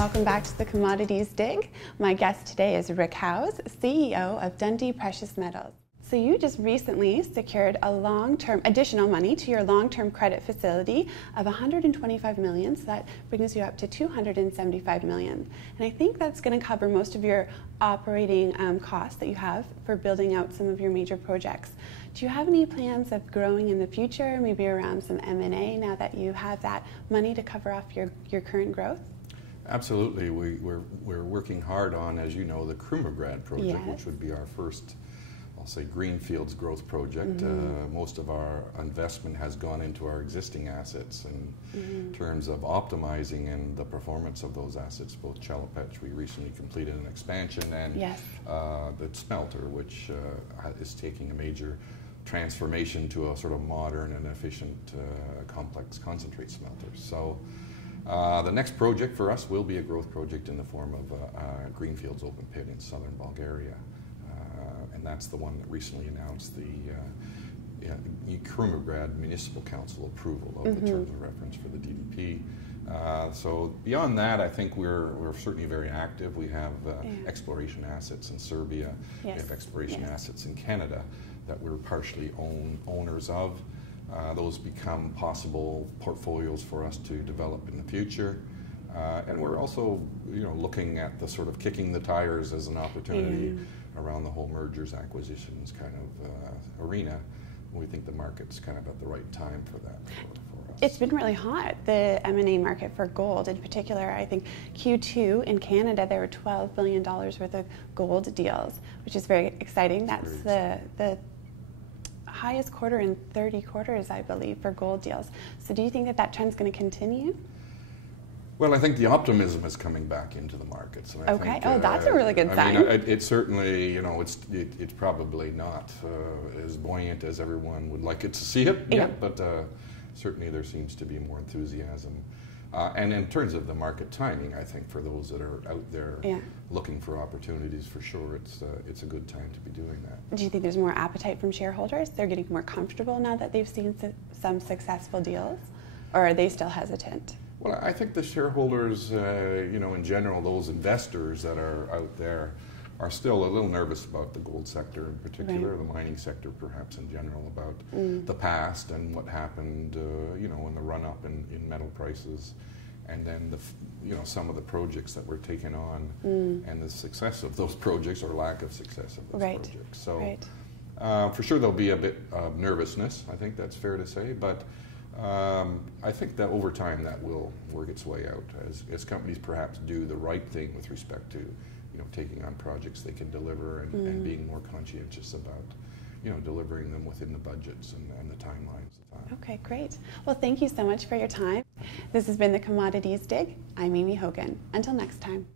Welcome back to the Commodities Dig. My guest today is Rick Howes, CEO of Dundee Precious Metals. So you just recently secured a long-term additional money to your long-term credit facility of $125 million, so that brings you up to $275 million. And I think that's going to cover most of your operating costs that you have for building out some of your major projects. Do you have any plans of growing in the future, maybe around some M&A now that you have that money to cover off your current growth? Absolutely. We're working hard on, as you know, the Krumovgrad project, Yes. which would be our first, I'll say, greenfields growth project. Mm-hmm. Most of our investment has gone into our existing assets in terms of optimizing and the performance of those assets. Both Chelopech, we recently completed an expansion, and Yes. The smelter, which is taking a major transformation to a sort of modern and efficient complex concentrate smelter. So the next project for us will be a growth project in the form of a greenfields open pit in southern Bulgaria. And that's the one that recently announced the Krumovgrad Municipal Council approval of the terms of reference for the DDP. So beyond that, I think we're certainly very active. We have exploration assets in Serbia. Yes. We have exploration assets in Canada that we're partially owners of. Those become possible portfolios for us to develop in the future. And we're also, looking at the sort of kicking the tires as an opportunity around the whole mergers, acquisitions kind of arena. We think the market's kind of at the right time for that for us. It's been really hot, the M&A market for gold in particular. I think Q2 in Canada, there were $12 billion worth of gold deals, which is very exciting. That's the highest quarter in 30 quarters, I believe, for gold deals. So do you think that that trend's going to continue? Well, I think the optimism is coming back into the markets. And I think, that's a really good sign. I mean, it certainly, it's probably not as buoyant as everyone would like it to see it yet, but certainly there seems to be more enthusiasm. And in terms of the market timing, I think for those that are out there looking for opportunities, for sure, it's a good time to be doing that. Do you think there's more appetite from shareholders? They're getting more comfortable now that they've seen some successful deals? Or are they still hesitant? Well, I think the shareholders, in general, those investors that are out there are still a little nervous about the gold sector in particular, the mining sector perhaps in general, about the past and what happened, in the run-up in metal prices, and then some of the projects that were taken on and the success of those projects or lack of success of those projects. So for sure there'll be a bit of nervousness, I think that's fair to say, but I think that over time that will work its way out as companies perhaps do the right thing with respect to taking on projects they can deliver and being more conscientious about delivering them within the budgets and the timelines. Okay, great. Well, thank you so much for your time. This has been the Commodities Dig. I'm Amy Hogan. Until next time.